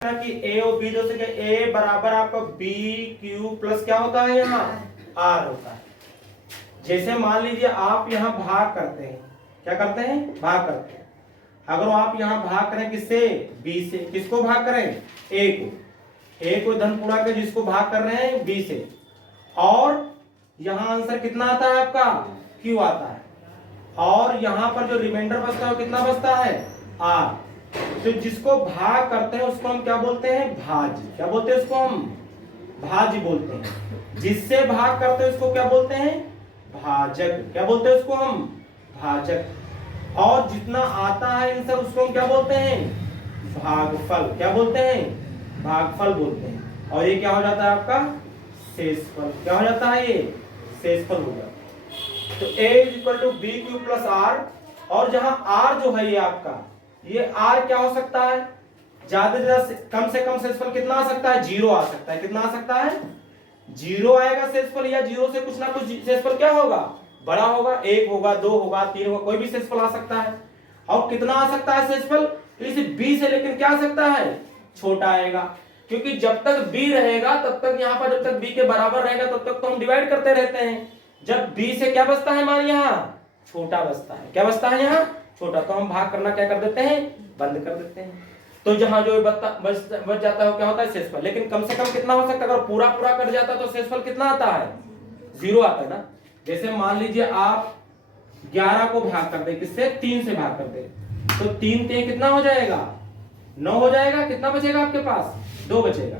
कि ए और बी जो से ए बराबर आपका बी क्यू प्लस क्या होता है यहाँ आर होता है। जैसे मान लीजिए आप यहाँ भाग करते हैं, क्या करते हैं भाग करते हैं। अगर आप यहाँ भाग करें किससे बी से, किसको भाग करें ए को धन पूरा के जिसको भाग कर रहे हैं बी से, और यहाँ आंसर कितना आता है आपका क्यू आता है, और यहाँ पर जो रिमाइंडर बचता है वो कितना बचता है आर। तो जिसको भाग करते हैं उसको हम क्या बोलते हैं भाज्य, क्या बोलते हैं उसको हम भाज्य बोलते हैं। जिससे भाग करते हैं उसको क्या बोलते हैं भाजक, क्या बोलते हैं उसको हम भाजक। और जितना आता है आंसर उसको हम क्या बोलते हैं भागफल, क्या बोलते हैं भागफल बोलते हैं। और ये क्या हो जाता है आपका शेषफल, क्या हो जाता है ये शेषफल हो जाता है। तो a equal to B Q plus R, और जहां r जो है ये आपका ये r क्या हो सकता है ज्यादा से ज्यादा कम से कम शेषफल कितना आ सकता है जीरो आ सकता है। कितना आ सकता है जीरो आएगा शेषफल, या जीरो से कुछ ना कुछ शेषफल क्या होगा बड़ा होगा, एक होगा दो होगा तीन होगा, कोई भी शेषफल आ सकता है। और कितना आ सकता है शेषफल इस b से, लेकिन क्या आ सकता है छोटा आएगा, क्योंकि जब तक b रहेगा तब तक यहाँ पर जब तक b के बराबर रहेगा तब तक तो हम डिवाइड करते रहते हैं। जब b से क्या बचता है मान यहाँ छोटा बचता है, क्या बचता है यहाँ छोटा, तो हम भाग करना क्या कर देते हैं बंद कर देते हैं। तो जहां जो बच जाता है वो क्या होता है शेषफल। लेकिन कम से कम कितना हो सकता है, अगर पूरा पूरा कट जाता तो शेषफल कितना आता है जीरो आता है ना। जैसे मान लीजिए आप 11 को भाग कर दे किससे 3 से भाग कर दे, तो 3 3 कितना हो जाएगा 9 हो जाएगा, कितना बचेगा आपके पास 2 बचेगा।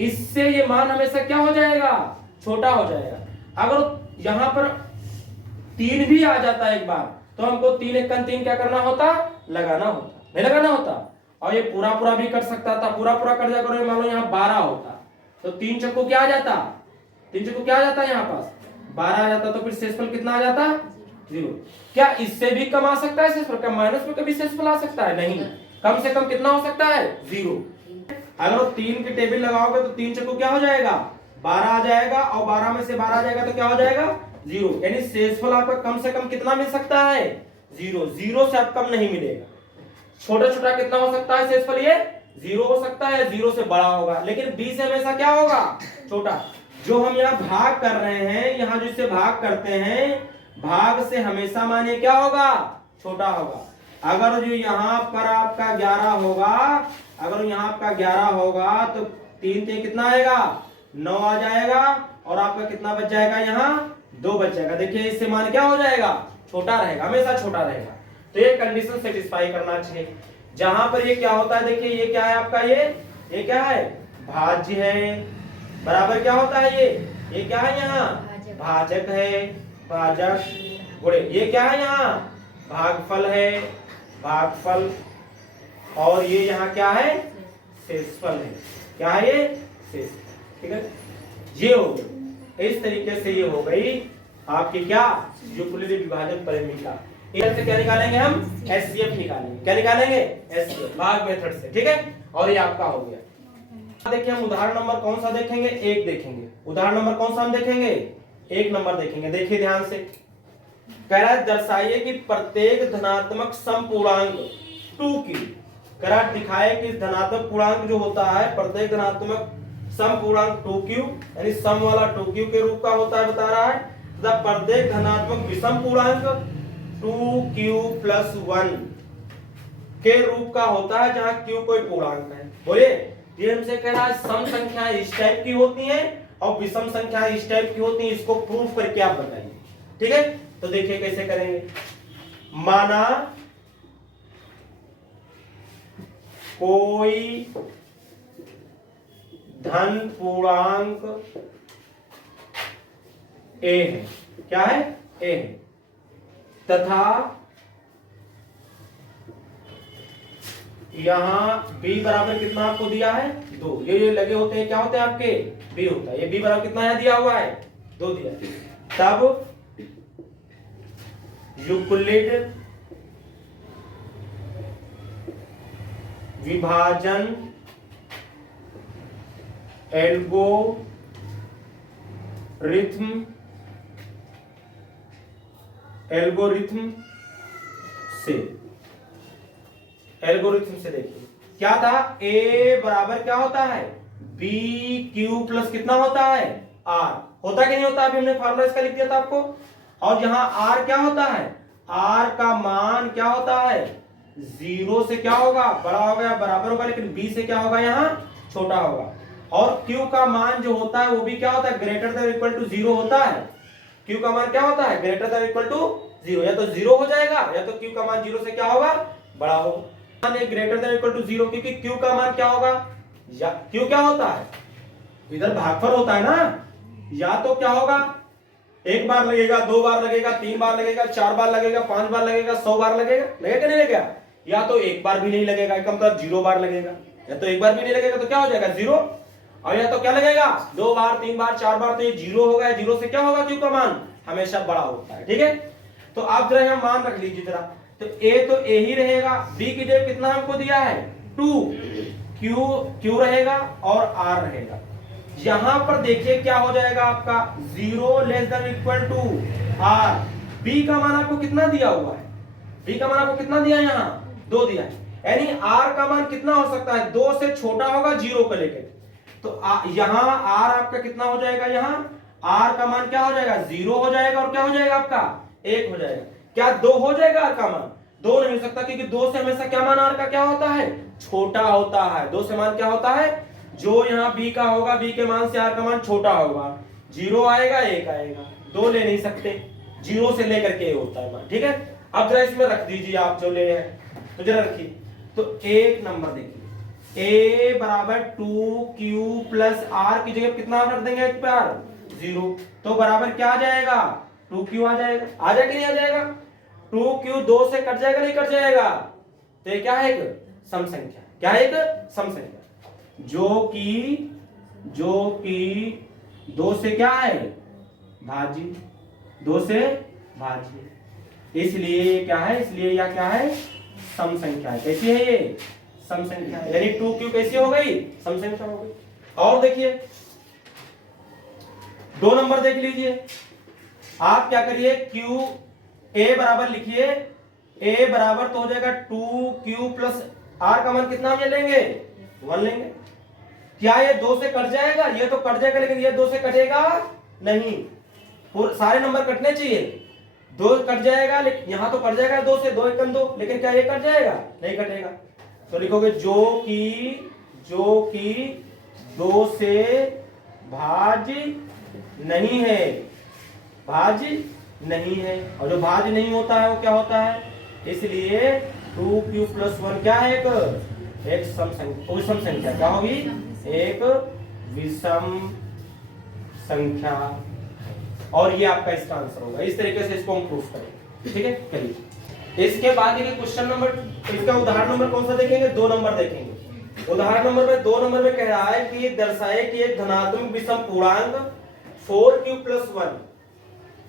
इससे ये मान हमेशा क्या हो जाएगा छोटा हो जाएगा। अगर यहां पर 3 भी आ जाता है एक बार तो हमको 3 1 3 क्या करना होता लगाना होता, नहीं लगाना होता। और ये पूरा पूरा भी कर सकता था, पूरा पूरा कर दिया करो, मान लो यहाँ 12 होता तो 3 चक्को क्या आ जाता 3 चक्को क्या आ जाता यहाँ पास 12 आ जाता, तो फिर शेषफल कितना आ जाता 0। क्या इससे भी कम आ सकता है शेषफल, क्या माइनस में कभी शेषफल आ सकता है नहीं, कम से कम कितना हो सकता है 0। अगर 3 की टेबल लगाओगे तो 3 चक्को क्या हो जाएगा 12 आ जाएगा, और 12 में से 12 आ जाएगा तो क्या हो जाएगा 0। यानी शेषफल आपका कम से कम कितना मिल सकता है 0, 0 से अब कम नहीं मिलेगा। छोटा छोटा कितना हो सकता है शेषफल ये 0 हो सकता है, 0 से बड़ा होगा, लेकिन b से हमेशा क्या होगा छोटा। जो हम यहाँ भाग कर रहे हैं, यहाँ जो इससे भाग करते हैं भाग से हमेशा माने क्या होगा छोटा होगा। अगर जो यहाँ पर आपका 11 होगा, अगर यहाँ आपका 11 होगा तो 3 3 कितना आएगा 9 आ जाएगा, और आपका कितना बच जाएगा यहाँ 2 बच जाएगा। देखिए इससे मान क्या हो जाएगा छोटा रहेगा, हमेशा छोटा रहेगा। तो ये कंडीशन सेटिस्फाई करना चाहिए। जहां पर ये क्या होता है देखिए ये क्या है आपका ये क्या है भाज्य है, बराबर क्या होता है ये क्या है यहाँ भाजक है, भाजक गुणे ये क्या है यहाँ भागफल है, भागफल, और ये यहाँ क्या है शेषफल है, क्या है ये शेषफल। ठीक है ये हो गई, इस तरीके से ये हो गई आपकी क्या यूक्लिड विभाजन परिमिता। से क्या निकालेंगे हम एचसीएफ निकालेंगे, क्या निकालेंगे एचसीएफ भाग मेथड से। ठीक है और ये आपका हो गया। देखिए हम उदाहरण नंबर कौन सा देखेंगे एक देखेंगे, उदाहरण नंबर कौन सा हम देखेंगे 1 नंबर देखेंगे। देखिए ध्यान से कह रहा है दर्शाइए कि प्रत्येक धनात्मक समपूर्णांक 2q, कह रहा है दिखाए कि धनात्मक पूर्णांक जो होता है प्रत्येक धनात्मक समपूर्णांक 2q यानी सम वाला 2q के रूप का होता है बता रहा है, तथा प्रत्येक धनात्मक विषम पूर्णांक 2q प्लस 1 के रूप का होता है जहां q कोई पूर्णांक है। बोलिए ये हमसे कह रहा है सम संख्या इस टाइप की होती हैं और विषम संख्या इस टाइप की होती हैं, इसको प्रूव करके आप बताइए। ठीक है तो देखिए कैसे करेंगे। माना कोई धन पूर्णांक a है, क्या है a है, तथा यहां b बराबर कितना आपको दिया है 2। ये लगे होते हैं क्या होते हैं आपके b होता है, ये b बराबर कितना यहां दिया हुआ है 2 दिया है। तब यूक्लिड विभाजन एल्गोरिथम से देखिए क्या था, a बराबर क्या होता है, बी क्यू प्लस कितना होता है, आर, होता कि नहीं होता, अभी हमने फॉर्मूला इसका लिख दिया था आपको। और यहाँ आर क्या होता है, आर का मान क्या होता है, 0 से क्या होगा, बड़ा होगा या बराबर होगा, लेकिन b से क्या होगा, यहाँ छोटा होगा। और q का मान जो होता है वो भी क्या होता है, ग्रेटर देन इक्वल टू 0 होता है। q का मान क्या होता है, ग्रेटर देन इक्वल टू 0, या तो 0 हो जाएगा या तो q का मान 0 से क्या होगा, बड़ा होगा। मान ग्रेटर देन इक्वल टू 0, क्योंकि q का मान क्या होगा, या q क्या होता है, इधर भागफल होता है ना, या तो क्या होगा, एक बार लगेगा, 2 बार लगेगा, 3 बार लगेगा, 4 बार लगेगा, 5 बार लगेगा, 100 बार लगेगा, लगेगा नहीं लगेगा, या तो एक बार भी नहीं लगेगा, इसका मतलब 0 बार लगेगा, या तो एक बार भी नहीं लगेगा तो क्या हो जाएगा 0, और या तो क्या लगेगा 2 बार, 3 बार, 4 बार, तो ये 0 होगा, 0 से क्या होगा, q का मान हमेशा बड़ा होता है। ठीक है, तो आप जरा यहाँ मान रख लीजिए जरा, तो a ही रहेगा, b की जगह कितना हमको दिया है 2, q रहेगा और r रहेगा। यहां पर देखिए क्या हो जाएगा आपका, 0 less than equal to r, b का मान आपको कितना दिया हुआ है, b का मान आपको कितना दिया है, यहाँ 2 दिया है, यानी r का मान कितना हो सकता है, 2 से छोटा होगा 0 को लेकर, तो यहाँ r आपका कितना हो जाएगा, यहाँ r का मान क्या हो जाएगा, 0 हो जाएगा, और क्या हो जाएगा आपका 1 हो जाएगा। क्या 2 हो जाएगा r का मान, 2 नहीं हो सकता, क्योंकि 2 से हमेशा क्या मान r का क्या होता है, छोटा होता है। 2 से मान क्या होता है, जो यहाँ b का होगा, b के मान से r का मान छोटा होगा, 0 आएगा 1 आएगा, 2 ले नहीं सकते, 0 से लेकर के होता है मान। ठीक है, अब जरा इसमें रख दीजिए आप जो ले हैं, तो जरा रखिए, तो एक नंबर देखिए, a बराबर 2q प्लस r की जगह कितना रख देंगे, एक बार 0, तो बराबर क्या आ जाएगा, 2q आ जाएगा, आ जाएगा कि नहीं आ जाएगा, 2q 2 से कट जाएगा नहीं कट जाएगा, तो ये क्या है, एक सम संख्या, क्या है, एक सम संख्या, जो कि 2 से क्या है, भाज्य, 2 से भाज्य, इसलिए क्या है, इसलिए यह क्या है, सम संख्या है। कैसी है ये, सम संख्या है, यानी 2q कैसी हो गई, सम संख्या हो गई। और देखिए 2 नंबर देख लीजिए, आप क्या करिए, q a बराबर लिखिए, a बराबर तो हो जाएगा 2q प्लस r का मान कितना हम लेंगे, 1 लेंगे। क्या ये 2 से कट जाएगा, ये तो कट जाएगा, लेकिन ये 2 से कटेगा नहीं, सारे नंबर कटने चाहिए, 2 कट जाएगा, लेकिन यहां तो कट जाएगा 2 से, 2 1 2, लेकिन क्या ये कट जाएगा, नहीं कटेगा, तो लिखोगे जो कि 2 से भाज्य नहीं है, भाज्य नहीं है, और जो भाज्य नहीं होता है वो क्या होता है, इसलिए 2q प्लस 1 क्या है, एक सम संख्या, विषम संख्या क्या होगी, एक विषम संख्या, और ये आपका इसका आंसर होगा। इस तरीके से इसको हम प्रूफ करेंगे। ठीक है, चलिए इसके बाद देखिए क्वेश्चन नंबर, इसका उदाहरण नंबर कौन सा देखेंगे, 2 नंबर देखेंगे। उदाहरण नंबर में 2 नंबर में कह रहा है कि दर्शाए कि एक धनात्मक विषम पूर्णांक 4q प्लस 1,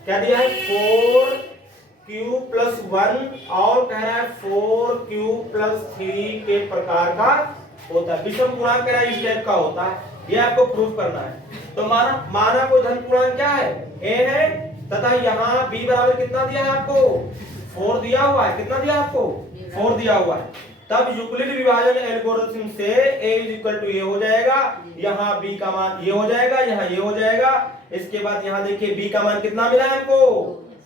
क्या दिया है 4q प्लस 1, और कह रहा है 4q प्लस 3 के प्रकार का होता है, विषम पूर्णांक कह रहा है इस टाइप का होता है, ये आपको प्रूफ करना है। तो माना कोई धन पूर्णांक क्या है, a है, तथा यहाँ b बराबर कितना दिया है आपको, 4 दिया हुआ है, कितना दिया आपको, 4 दिया हुआ है, तब यूक्लिड विभाजन एल्गोरिथम से a इक्वल टू ये हो जाएगा, यहाँ b का मान ये हो जाएगा, यहाँ ये हो जाएगा, इसके बाद यहाँ देखिए b का मान कितना मिला है हमको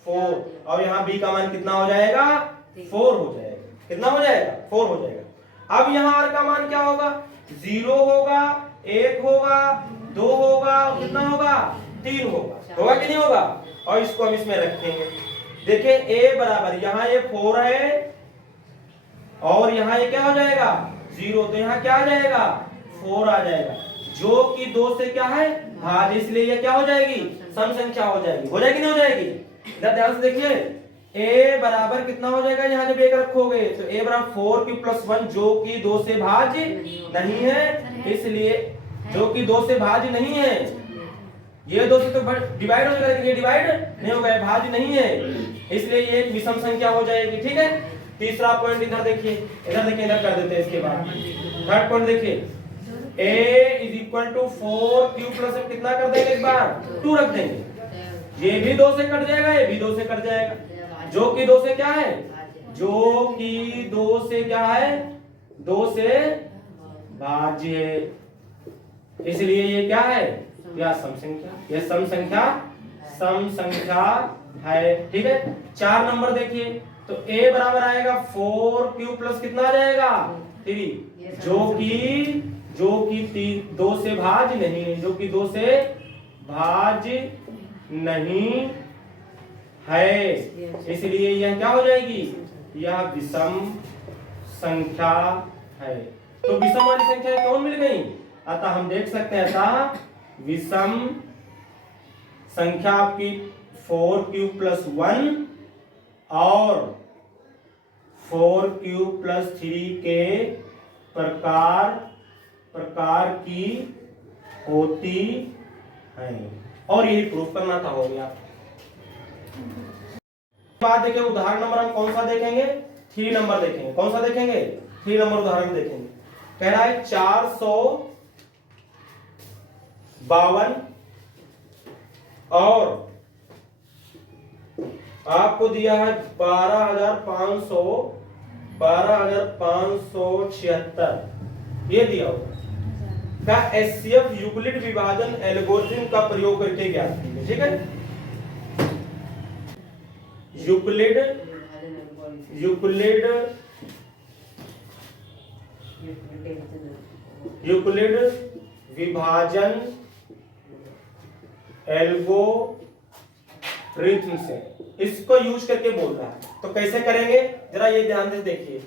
4, और यहाँ b का मान कितना हो जाएगा 4 हो जाएगा, कितना हो जाएगा 4 हो जाएगा। अब यहाँ r का मान क्या होगा, 0 होगा, 1 होगा, 2 होगा, कितना होगा 3 होगा कि नहीं होगा, और इसको हम इसमें रखेंगे। देखिए a बराबर यहाँ ये 4 है, और यहाँ ये क्या हो जाएगा 0, तो यहाँ क्या आ जाएगा 4 आ जाएगा, जो कि 2 से क्या है भाज्य, इसलिए ये क्या हो जाएगी, सम संख्या हो जाएगी, हो जाएगी नहीं हो जाएगी। इधर ध्यान से देखिए, a बराबर कितना हो जाएगा, यहाँ जब 1 रखोगे तो a बराबर 4q प्लस 1, जो कि 2 से भाज्य नहीं है, इसलिए जो कि 2 से भाज्य नहीं है, ये 2 से तो डिवाइड हो जाएगा, लेकिन ये डिवाइड नहीं होगा, भाज्य नहीं है, इसलिए ये एक विषम संख्या हो जाएगी। ठीक है, तीसरा पॉइंट इधर देखिए, इधर कर देते हैं। इसके बाद थर्ड पॉइंट देखिए, a is equal to 4q plus कितना कर देंगे, एक बार 2 रख देंगे, ये भी 2 से कट जाएगा, ये भी 2 से कट जाएगा, जो कि 2 से क्या है, जो कि 2 से क्या है, 2 से भाज्य है, इसलिए ये क्या है, यह सम संख्या, यह सम संख्या है। ठीक है, 4 नंबर देखिए, तो a बराबर आएगा 4q प्लस कितना आ जाएगा 3, जो कि 2 से भाज्य नहीं है, जो कि 2 से भाज्य नहीं है, इसलिए यह क्या हो जाएगी, यह विषम संख्या है। तो विषम वाली संख्या कौन मिल गई, अतः हम देख सकते हैं, अतः विषम संख्या आपकी 4q प्लस 1 और 4q प्लस 3 के प्रकार की होती है, और यही प्रूफ करना था, हो गया। बात देखिए, उदाहरण नंबर हम कौन सा देखेंगे, 3 नंबर देखेंगे। कौन सा देखेंगे, 3 नंबर उदाहरण देखेंगे। कह रहा है 452 और आपको दिया है 12,576, ये दिया होगा का एचसीएफ यूक्लिड विभाजन एल्गोरिथम का प्रयोग करके ज्ञात कीजिए। ठीक है, यूक्लिड विभाजन एल्गोरिथम से इसको यूज करके बोल रहा है। तो कैसे करेंगे, जरा ये ध्यान से देखिए।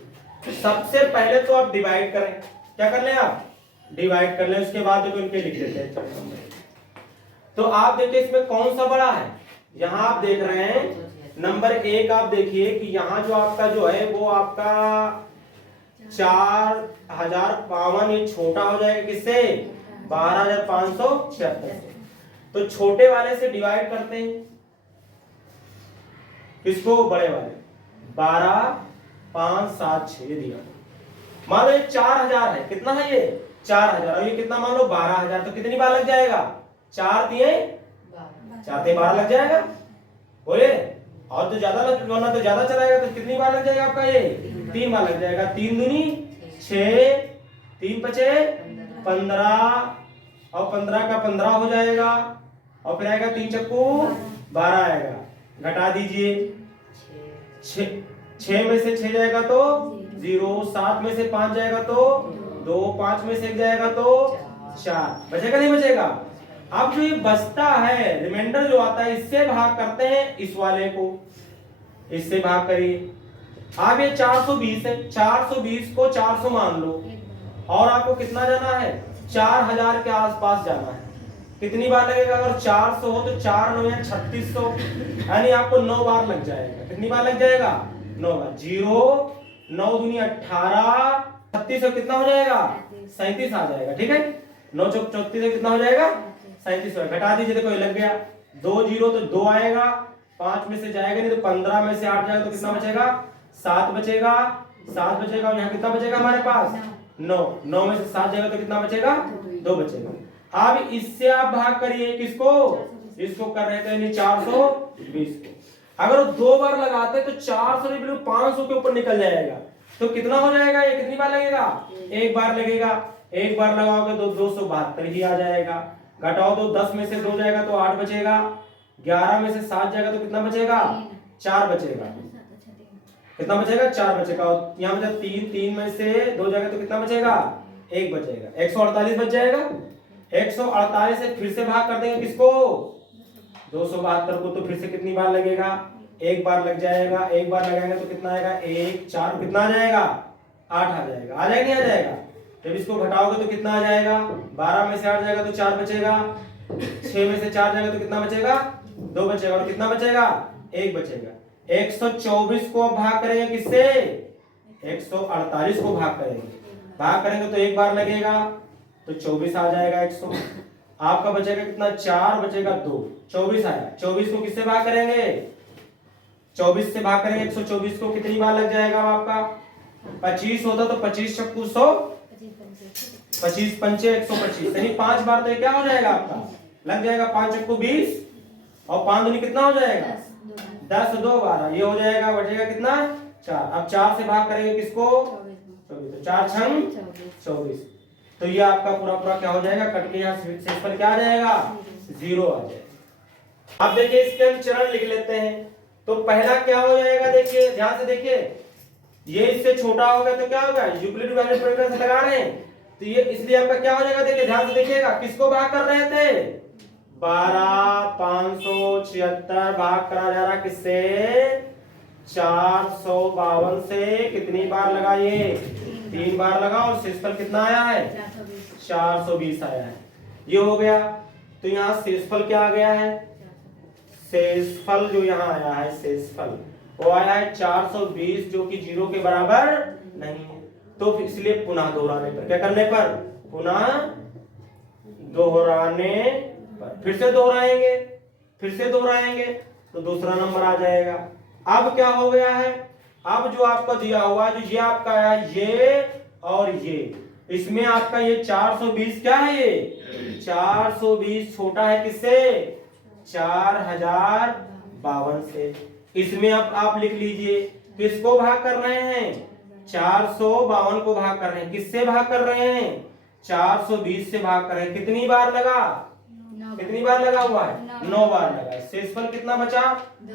सबसे पहले तो आप डिवाइड करें, क्या कर लें, आप डिवाइड कर लें, उसके बाद तो इनके लिख देते हैं। तो आप देखिए इसमें कौन सा बड़ा है, यहां आप देख रहे हैं नंबर 1, आप देखिए कि यहां जो आपका जो है वो आपका 4052, ये छोटा हो जाएगा किससे, 12,576 से। तो छोटे वाले से डिवाइड करते हैं, किसको, बड़े वाले, 12,576 ये दिया। मान लो ये 4000 है, कितना है ये 4000, और ये कितना मान लो 12,000, तो कितनी बार लग जाएगा, 4 दिए 12 लग जाएगा, बोले, और तो ज्यादा वरना तो ज्यादा चलाएगा, तो कितनी बार लग जाएगा आपका, ये 3 बार लग जाएगा। 3 दूनी 6, 3 पचे 15, और 15 का 15 हो जाएगा, और फिर आएगा 3 चक्कू 12 आएगा, घटा दीजिए, 6 में से 6 जाएगा तो 0, 7 में से 5 जाएगा तो 2, 5 में से 1 जाएगा तो 4, बचेगा नहीं बचेगा। अब जो ये बचता है रिमाइंडर जो आता है, इससे भाग करते हैं इस वाले को, इससे भाग करिए। अब ये 420 है, 420 को 400 मान लो, और आपको कितना जाना है, 4000 के आसपास जाना है। कितनी बार लगेगा, अगर 400 हो तो 4 9 या 3600, यानी आपको 9 बार लग जाएगा। कितनी बार लग जाएगा, 9 बार। 0 9 दूनी 18, 36 कितना हो जाएगा, 37 आ जाएगा। ठीक है, 9 चौक 34 कितना हो जाएगा, 37 हो। घटा दीजिए, देखो ये लग गया, 2 0 तो 2 आएगा, 5 में से जाएगा नहीं तो 15 में से 8 जाएगा, तो कितना बचेगा, 7 बचेगा, 7 बचेगा, और यहाँ कितना बचेगा हमारे पास, 9, 9 में से 7 जाएगा तो कितना बचेगा, 2 बचेगा। अब इससे आप भाग करिए, किसको, इसको कर रहे थे 420 को। अगर 2 बार लगाते तो 400 नहीं बिल्कुल 500 के ऊपर निकल जाएगा। तो कितना हो जाएगा, ये कितनी बार लगेगा, 1 बार लगेगा। 1 बार लगाओगे तो 272 ही आ जाएगा। घटाओ तो 10 में से 2 जाएगा तो 8 बचेगा, 11 में से 7 जाएगा तो कितना बचेगा, 4 बचेगा। कितना बचेगा, 4 बचेगा। और यहाँ बचा 3 में से 2 जाएगा तो कितना बचेगा, 1 बचेगा। 148 बच जाएगा। 148 से फिर से भाग कर देंगे किसको, 272 को, तो फिर से कितनी बार लगेगा, 1 बार लग जाएगा। 1 बार लगाएंगे तो कितना आएगा, 1 4 कितना आ जाएगा, 8 आ जाएगा। आ जाएगा नहीं आ जाएगा। जब इसको घटाओगे तो कितना आ जाएगा, 12 में से 8 जाएगा तो 4 बचेगा, 6 में से 4 जाएगा तो कितना बचेगा, 2 बचेगा, और कितना बचेगा, 1 बचेगा। 124 को भाग करेंगे किससे, 148 को भाग करेंगे। भाग करेंगे तो 1 बार लगेगा तो 24 आ जाएगा। 100 आपका बचेगा कितना, 4 बचेगा 2, 24 आया। 24 को किससे भाग करेंगे, 24 से भाग करेंगे 124 को, कितनी बार लग जाएगा आपका, 25 होता तो 25 चक्कू 100, 25 पंचे 125, यानी 5 बार तो ये क्या हो जाएगा आपका, लग जाएगा। 5 चक्कू 20, और 5 दूनी कितना हो जाएगा, 10, 2 12, ये हो जाएगा। बचेगा कितना, 4। अब 4 से भाग करेंगे किसको, 24, तो 4 छंग 24। तो ये आपका पूरा पूरा क्या हो जाएगा, कट के यहाँ शेषफल क्या आ जाएगा, 0 आ जाएगा। अब देखिए इसके हम चरण लिख लेते हैं। तो पहला क्या हो जाएगा, देखिए ध्यान से देखिए, ये इससे छोटा होगा तो क्या होगा, यूक्लिड वैल्यू प्रमेय से लगा रहे हैं तो ये इसलिए आपका क्या हो जाएगा, देखिए ध्यान से देखिएगा, किसको भाग कर रहे थे, 12,576 भाग करा जा रहा किससे, 452 से। कितनी बार लगा, ये 3 बार लगा और शेषफल कितना आया है, 420 आया है। ये हो गया। तो यहाँ शेषफल क्या आ गया है, शेषफल जो यहाँ आया है शेषफल वो आया है 420 जो कि 0 के बराबर नहीं है। तो इसलिए पुनः दोहराने पर, क्या करने पर, पुनः दोहराने पर, फिर से दोहराएंगे तो दूसरा नंबर आ जाएगा। अब क्या हो गया है, अब जो आपको दिया हुआ जो ये आपका है, ये और ये, इसमें आपका ये 420 क्या है, ये 420 छोटा है किससे, 4052 से। इसमें अब आप लिख लीजिए, किसको भाग कर रहे हैं, 452 को भाग कर रहे हैं, किससे भाग कर रहे हैं, 420 से भाग कर रहे हैं। कितनी बार लगा, कितनी बार लगा हुआ है, 9 बार लगा। शेषफल कितना बचा,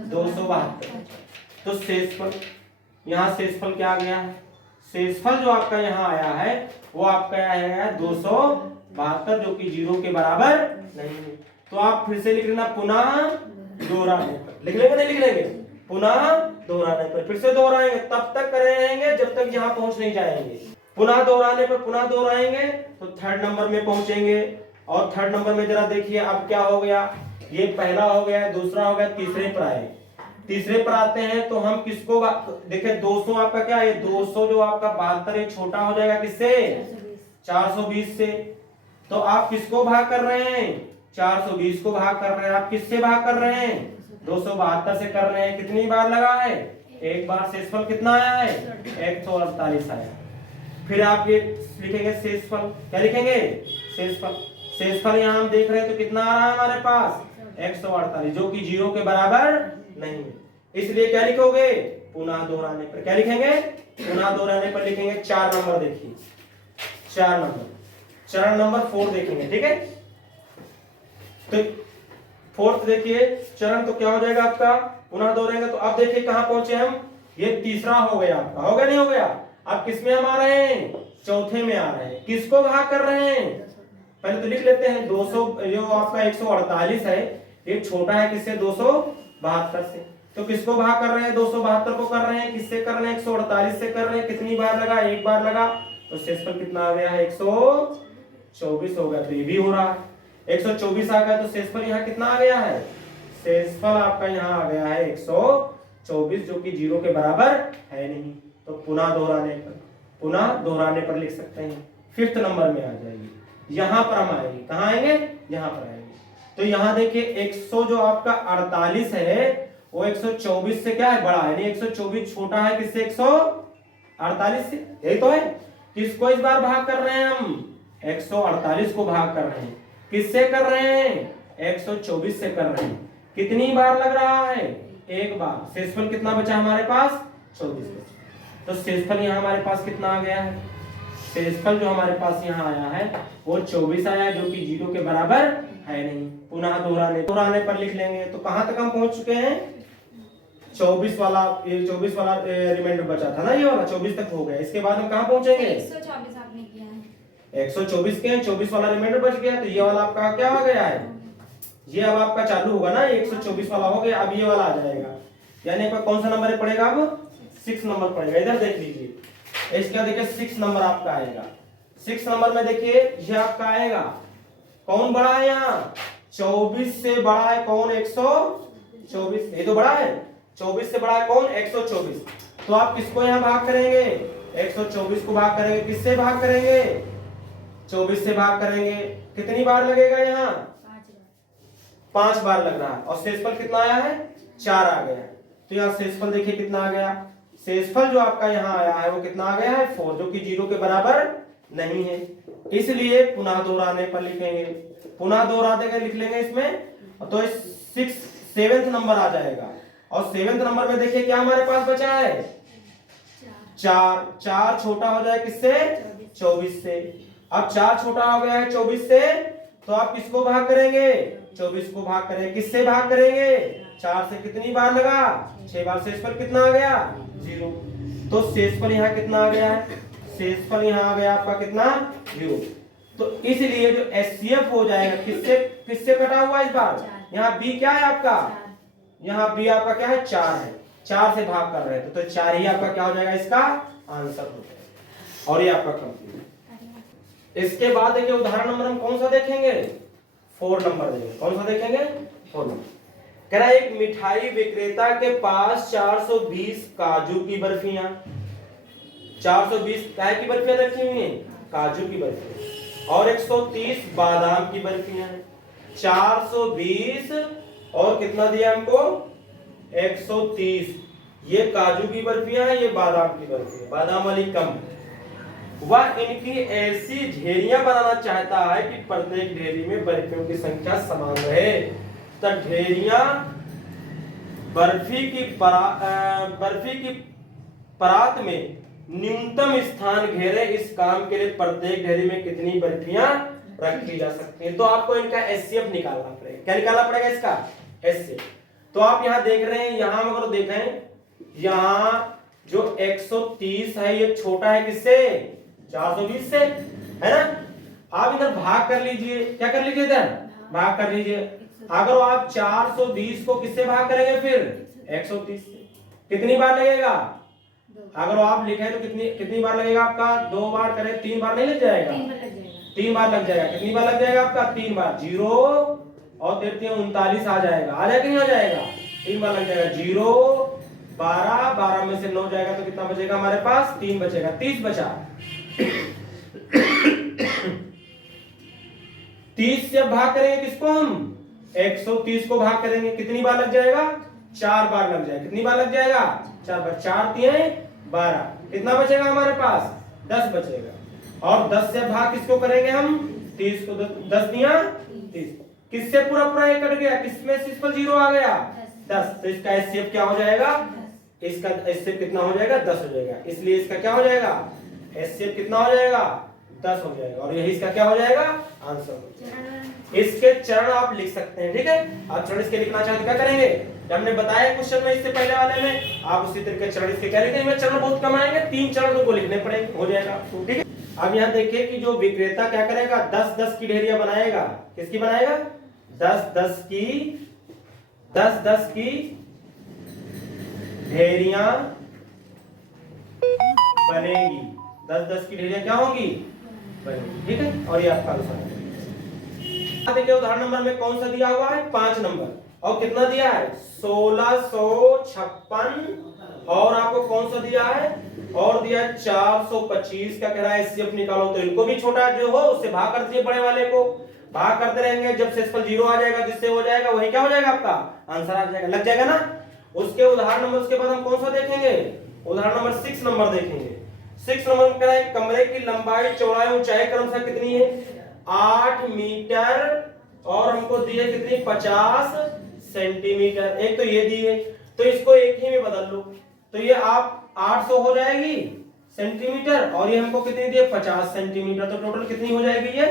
272। तो शेषफल, यहाँ शेषफल क्या आ गया है, शेषफल जो आपका यहाँ आया है वो आपका आया है 272 जो कि 0 के बराबर नहीं है। तो आप फिर से लिख लेना, पुनः दोहराने पर, लिख लेंगे नहीं लिख लेंगे, पुनः दोहराने पर, फिर से दोहराएंगे, तब तक कर रहेंगे जब तक यहाँ पहुंच नहीं जाएंगे। पुनः दोहराने पर पुनः दोहराएंगे तो 3rd नंबर में पहुंचेंगे। और 3rd नंबर में जरा देखिए अब क्या हो गया, ये पहला हो गया, दूसरा हो गया, तीसरे पर आए। तीसरे पर आते हैं तो हम किसको, देखिए 200 आपका क्या है, 200 जो आपका 72 ये छोटा हो जाएगा किससे, 420 से। तो आप किसको भाग कर रहे हैं, 420 को भाग कर रहे हैं। आप किससे भाग कर रहे हैं, 272 से कर रहे हैं। कितनी बार लगा है, एक बार। शेषफल कितना आया है, 148 आया। फिर आप ये लिखेंगे शेषफल, क्या लिखेंगे, शेषफल। शेषफल यहाँ हम देख रहे हैं तो कितना आ रहा है हमारे पास, 148 जो कि 0 के बराबर नहीं है। इसलिए क्या लिखोगे, पुनः दोहराने पर। क्या लिखेंगे, पुनः दोहराने पर लिखेंगे। 4 नंबर देखिए, 4 नंबर, चरण नंबर 4 देखेंगे, ठीक है। तो 4th देखिए चरण, तो क्या हो जाएगा आपका, पुनः दोहराएंगे। तो अब देखिए कहां पहुंचे हम, ये तीसरा हो गया आपका, हो गया नहीं हो गया। अब किसमें हम आ रहे हैं, चौथे में आ रहे हैं। किसको भाग कर रहे हैं, पहले तो लिख लेते हैं 200 जो आपका 148 है ये छोटा है किससे, 272 से। तो किसको भाग कर रहे हैं, 272 को कर रहे हैं, किससे कर रहे हैं, 148 से कर रहे हैं। कितनी बार लगा, एक बार लगा। तो शेषफल कितना आ गया है, 124 हो गया। तो ये भी हो रहा है, 124 आ गया। तो शेषफल यहाँ कितना आ गया है, शेषफल आपका यहाँ आ गया है 124 जो कि 0 के बराबर है नहीं। तो पुनः दोहराने पर लिख सकते हैं। 5th नंबर में आ जाएगी, यहां पर हम आएंगे। कहां आएंगे, यहां पर आएंगे। तो यहां देखिए 100 जो आपका 48 है वो 124 से क्या है, बड़ा है। यानी 124 छोटा है किससे, 148 से। यही तो है। किसको इस बार भाग कर रहे हैं हम, 148 को भाग कर रहे हैं। किससे कर रहे हैं, 124 से कर रहे हैं। कितनी बार लग रहा है, एक बार। शेषफल कितना बचा हमारे पास, 24 बचा। तो शेषफल यहाँ हमारे पास कितना आ गया है, शेषफल जो हमारे पास यहाँ आया है वो 24 आया जो कि 0 के बराबर है नहीं। पुनः दोहराने पर लिख लेंगे। तो कहां तक हम पहुंच चुके हैं, 24 वाला, ये 24 वाला रिमाइंडर बचा था ना, ये वाला 24 तक हो गया। इसके बाद हम कहां पहुंचेंगे, 124 आपने किया है, 124 के 24 वाला रिमाइंडर बच गया। तो ये वाला आपका क्या हो गया है, ये अब आपका चालू होगा ना, 124 वाला हो गया। अब ये वाला आ जाएगा, यानी आपका कौन सा नंबर पड़ेगा, अब 6 नंबर पड़ेगा। इधर देख लीजिए, इसका देखिए 6 नंबर आपका आएगा। 6 नंबर में देखिए ये आपका आएगा, कौन बड़ा है यहाँ, 24 से बड़ा है कौन, 124। ये तो बड़ा है, 24 से बड़ा है कौन, 124। तो आप किसको यहाँ भाग करेंगे, 124 को भाग करेंगे। किससे भाग करेंगे, 24 से भाग करेंगे। कितनी बार लगेगा यहाँ, 5 बार लग रहा है। और शेषफल कितना आया है, 4 आ गया। तो यहाँ शेषफल देखिए कितना आ गया, शेषफल जो आपका यहाँ आया है वो कितना आ गया है, 4 जो कि 0 के बराबर नहीं है। इसलिए पुनः दोहराने पर लिखेंगे, पुनः दोहरा देकर लिख लेंगे इसमें। तो 7th नंबर आ जाएगा। और 7th नंबर में देखिए क्या हमारे पास बचा है, 4 छोटा हो जाए किससे, 24 से। अब 4 छोटा हो गया है 24 से, तो आप किसको भाग करेंगे? 24 को भाग करेंगे। किससे भाग करेंगे? 4 से कितनी बार लगा? 6 बार। शेषफल कितना आ गया? 0। तो शेषफल यहाँ कितना आ गया है? शेषफल यहाँ आ गया आपका कितना? 0। तो इसलिए जो एचसीएफ हो जाएगा किससे किससे कटा हुआ इस बार? यहाँ बी क्या है आपका? यहाँ बी आपका क्या है? 4 है। 4 से भाग कर रहे थे तो 4 ही आपका क्या हो जाएगा? इसका आंसर हो जाएगा। और ये आपका कंप्लीट। इसके बाद देखिए उदाहरण नंबर हम कौन सा देखेंगे? 4 नंबर देखेंगे। कौन सा देखेंगे? 4 नंबर। कह रहा है एक मिठाई विक्रेता के पास 420 काजू की बर्फियां, 420 काय की बर्फियां रखी हुई हैं? काजू की बर्फियां। और 130 बादाम की बर्फियां हैं। 420 और कितना दिया हमको? 130। ये काजू की बर्फियां हैं, ये बादाम की बर्फियां, बादाम वाली कम। वह इनकी ऐसी ढेरियां बनाना चाहता है कि प्रत्येक ढेरी में बर्फियों की संख्या समान रहे। तो ढेरियां बर्फी की परात में न्यूनतम स्थान घेरे। इस काम के लिए प्रत्येक ढेरी में कितनी बर्फियां रखी जा सकती हैं? तो आपको इनका एचसीएफ निकालना पड़ेगा। क्या निकालना पड़ेगा इसका? एचसीएफ। तो आप यहां देख रहे हैं, यहां अगर देखें, यहां जो 130 है ये छोटा है किससे? 420 से, है ना? आप इधर भाग कर लीजिए। क्या कर लीजिए? इधर भाग कर लीजिए। अगर आप 420 को किससे भाग करेंगे? फिर 130 से। कितनी बार लगेगा? अगर आप लिखें तो कितनी बार लगेगा आपका? 2 बार करें, 3 बार नहीं लग जाएगा? 3 बार लग जाएगा। कितनी बार लग जाएगा आपका? 3 बार। 0 और 39 आ जाएगा। आ जाएगा नहीं आ जाएगा? 3 बार लग जाएगा। 0 12, 12 में से 9 जाएगा तो कितना बचेगा हमारे पास? 3 बचेगा। 30 बचा। 30 से भाग करेंगे किसको हम? 130 को भाग करेंगे। कितनी बार लग जाएगा? 4 बार लग जाएगा। कितनी बार लग जाएगा? 4 बार। 4 3 12। कितना बचेगा हमारे पास? 10 बचेगा। और 10 से भाग किसको करेंगे हम? 30 को। 10 दिया 30। किससे पूरा पूरा ये कट गया? किसमें सिर्फ 0 आ गया? 10। तो इसका एचसीएफ क्या हो जाएगा? इसका एचसीएफ कितना हो जाएगा? 10 हो जाएगा। इसलिए इसका क्या हो जाएगा? एचसीएफ कितना हो जाएगा? 10 हो जाएगा। और यही इसका क्या हो जाएगा? आंसर हो जाएगा। इसके चरण आप लिख सकते हैं। ठीक है, आप चरण इसके लिखना चाहते क्या करेंगे? जब हमने बताया क्वेश्चन में इससे पहले वाले में, आप उसी तरीके चरण इसके क्या लिखेंगे? चरण बहुत कम आएंगे, 3 चरण को लिखने पड़ेंगे, हो जाएगा। ठीक है, अब यहाँ देखिए कि जो विक्रेता क्या करेगा? 10-10 की ढेरियां बनाएगा। किसकी बनाएगा? 10-10 की ढेरियां बनेगी। 10-10 की ढेरियां क्या होंगी? बनेगी। ठीक है, और ये आपका आंसर है। देखिए उदाहरण नंबर में कौन सा दिया हुआ है? 5 नंबर। और कितना दिया है? 1656। और आपको कौन सा दिया है? और दिया है 425 का। कह रहा है एचसीएफ निकालो। तो इनको भी छोटा जो हो उससे भाग कर दीजिए, बड़े वाले को भाग करते रहेंगे। जब शेषफल 0 आ जाएगा, जिससे हो जाएगा वही क्या हो जाएगा? आपका आंसर आ जाएगा। लग जाएगा ना? उसके उदाहरण नंबर उसके बाद हम कौन सा देखेंगे? उदाहरण नंबर 6 नंबर देखेंगे। 6 नंबर में कह रहा है कमरे की लंबाई, चौड़ाई, ऊंचाई क्रमशः कितनी है? 8 मीटर और हमको दी है कितनी? 50 सेंटीमीटर। एक तो ये दी है, तो इसको एक ही में बदल लो। तो ये आप 800 हो जाएगी सेंटीमीटर, और ये हमको कितनी दी है? 50 सेंटीमीटर। तो टोटल कितनी हो जाएगी? ये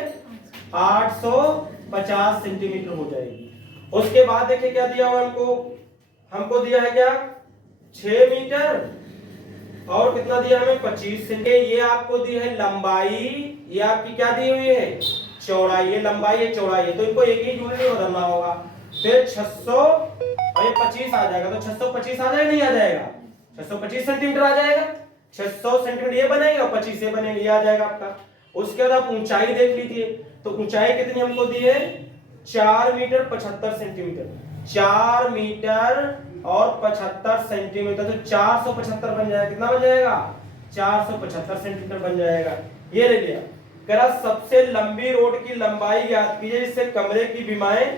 850 सेंटीमीटर हो जाएगी। उसके बाद देखिए क्या दिया हुआ हमको दिया है क्या? 6 मीटर और कितना दिया हमें? 25 सेंटीमीटर। ये आपको दी है लंबाई, ये आपकी क्या दी हुई है? चौड़ाई। ये लंबाई है, चौड़ाई है, तो इनको एक ही यूनिट में बदलना होगा। फिर 600 और ये 25 आ जाएगा। तो 625 आ जाएगा नहीं आ जाएगा? 625 सेंटीमीटर आ जाएगा। 600 सेंटीमीटर ये बनेगा और 25 ये बनेगा, ये आ जाएगा आपका। उसके बाद आप ऊंचाई देख लीजिए। तो ऊंचाई कितनी हमको दी है? 4 मीटर 75 सेंटीमीटर। 4 मीटर और 75 सेंटीमीटर, तो 475 बन जाएगा। कितना बन जाएगा? 475 सेंटीमीटर बन जाएगा। ये ले लिया। करा सबसे लंबी रोड की लंबाई ज्ञात कीजिए जिससे कमरे की बीमाएं।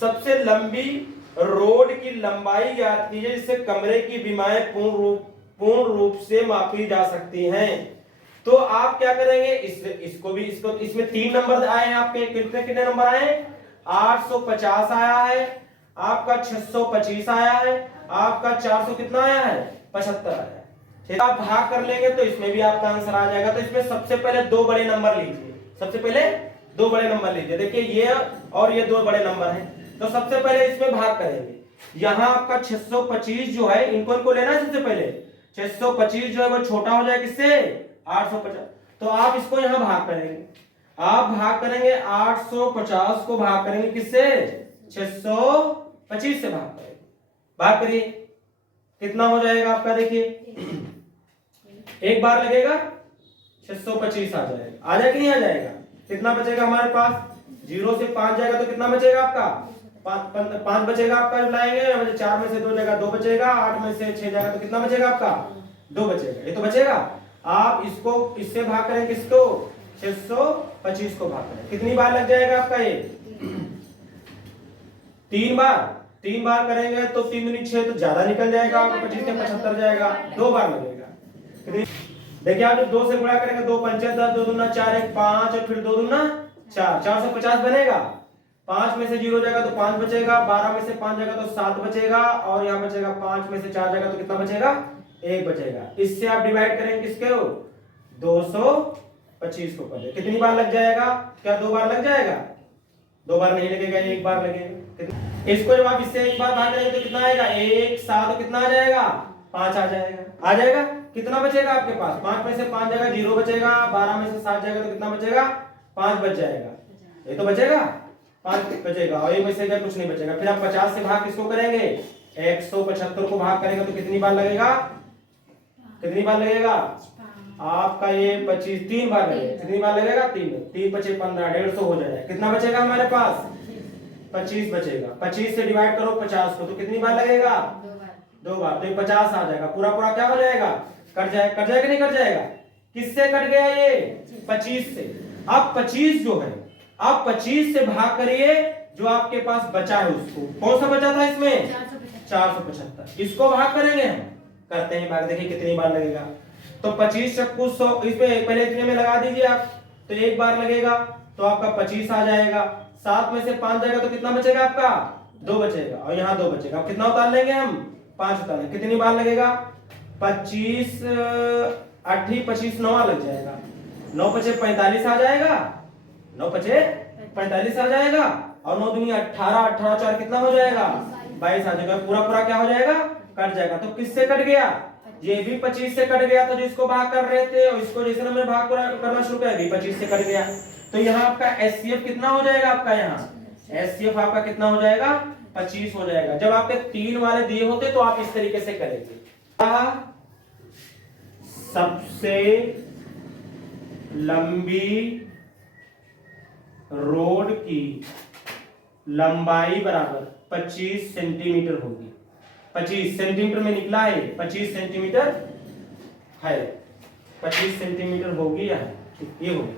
सबसे लंबी रोड की लंबाई ज्ञात कीजिए जिससे कमरे की बीमाएं पूर्ण रूप से मापी जा सकती हैं। तो आप क्या करेंगे? इसमें 3 नंबर आए हैं आपके। कितने नंबर आए हैं? 850 आया है आपका, 625 आया है आपका, 400 कितना आया है? 75 आया है। आप भाग कर लेंगे तो इसमें भी आपका आंसर आ जाएगा। तो इसमें सबसे पहले 2 बड़े नंबर लीजिए। सबसे पहले दो बड़े नंबर लीजिए। देखिए ये और ये दो बड़े नंबर हैं, तो सबसे पहले इसमें भाग करेंगे। यहाँ आपका 625 जो है, इनको लेना है सबसे पहले। 625 जो है वो छोटा हो जाए किससे, 850, तो आप इसको यहाँ भाग करेंगे। आप भाग करेंगे 850 को भाग करेंगे किससे, 625 से भाग करेंगे। भाग करिए, कितना हो जाएगा आपका, देखिए एक बार लगेगा 625 आ जाएगा। आ जाए कि नहीं आ जाएगा? कितना बचेगा हमारे पास, 0 से 5 जाएगा तो कितना बचेगा आपका, 5 बचेगा आपका। जो लाएंगे 4 में से 2 जाएगा 2 बचेगा, 8 में से 6 जाएगा तो कितना बचेगा आपका, 2 बचेगा। ये तो बचेगा। आप इसको इससे भाग करें, किसको, 625 को भाग करें। कितनी बार लग जाएगा आपका ये, 3 बार। 3 बार करेंगे तो 3 दूनी 6, तो ज्यादा निकल जाएगा आपको, 25 से 75 जाएगा। 2 बार लगेगा। देखिए आप जब 2 से गुणा करेंगे, 2 पंचे 10, 2 दूना 4, 1 5 और फिर 2 दूना 4, 450 बनेगा। 5 में से 0 जाएगा तो 5 बचेगा, 12 में से 5 जाएगा तो 7 बचेगा, और यहाँ बचेगा 5 में से 4 जाएगा तो कितना बचेगा, 1 बचेगा। इससे आप डिवाइड करेंगे किसके हो, 225 को कर दे। कितनी बार लग जाएगा, क्या 2 बार लग जाएगा? 2 बार नहीं लगेगा, 1 बार लगेगा। इसको जब आप इससे 1 बार भाग करेंगे तो कितना आएगा, 1 7 तो कितना आ जाएगा, 5 आ जाएगा। आ जाएगा। कितना बचेगा आपके पास, 5 में से 5 जाएगा 0 बचेगा, 12 में से 7 जाएगा तो कितना बचेगा, 5 बच जाएगा। ये तो बचेगा, 5 बचेगा, और ये में से कुछ नहीं बचेगा। फिर आप 50 से भाग किसको करेंगे, 175 को भाग करेंगे तो कितनी बार लगेगा, कितनी बार लगेगा आपका, ये 25 3 बार लगेगा। कितनी बार लगेगा, 3 3 5 15, 150 हो जाएगा। कितना बचेगा हमारे पास, 25 बचेगा। 25 से डिवाइड करो 50 को तो कितनी बार लगेगा, 2 बार। तो ये 50 आ जाएगा। पूरा पूरा क्या हो जाएगा, कट जाएगा। कट जाएगा नहीं कट जाएगा, किससे कट गया ये, 25 से। अब 25 जो है, आप 25 से भाग करिए जो आपके पास बचा है उसको। कौन सा बचा था इसमें, 475। इसको भाग करेंगे हम, करते हैं भाग। देखिए कितनी बार लगेगा, तो 25 चक्कू 100, इसमें पहले इतने में लगा दीजिए आप, तो 1 बार लगेगा तो आपका 25 आ जाएगा। 7 में से 5 जाएगा तो कितना बचेगा आपका, 2 बचेगा, और यहाँ 2 बचेगा। अब कितना उतार लेंगे हम, 5 उतार लेंगे। कितनी बार लगेगा, 25 8 25 9 लग जाएगा। 9 पचे 45 आ जाएगा, 9 पचे 45 आ जाएगा, और 9 दूनी 18, 18 4 कितना हो जाएगा, 22 आ जाएगा। पूरा पूरा क्या हो जाएगा, कट जाएगा। तो किससे कट गया, ये भी 25 से कट गया, तो जिसको भाग कर रहे थे और इसको जैसे हमने भाग करना शुरू किया, भी 25 से कट गया। तो यहाँ आपका एचसीएफ कितना हो जाएगा, आपका यहाँ एचसीएफ आपका कितना हो जाएगा, 25 हो जाएगा। जब आपके 3 वाले दिए होते तो आप इस तरीके से करेंगे। सबसे लंबी रोड की लंबाई बराबर 25 सेंटीमीटर होगी। 25 सेंटीमीटर में निकला है, 25 सेंटीमीटर है, 25 सेंटीमीटर होगी या ये होगी।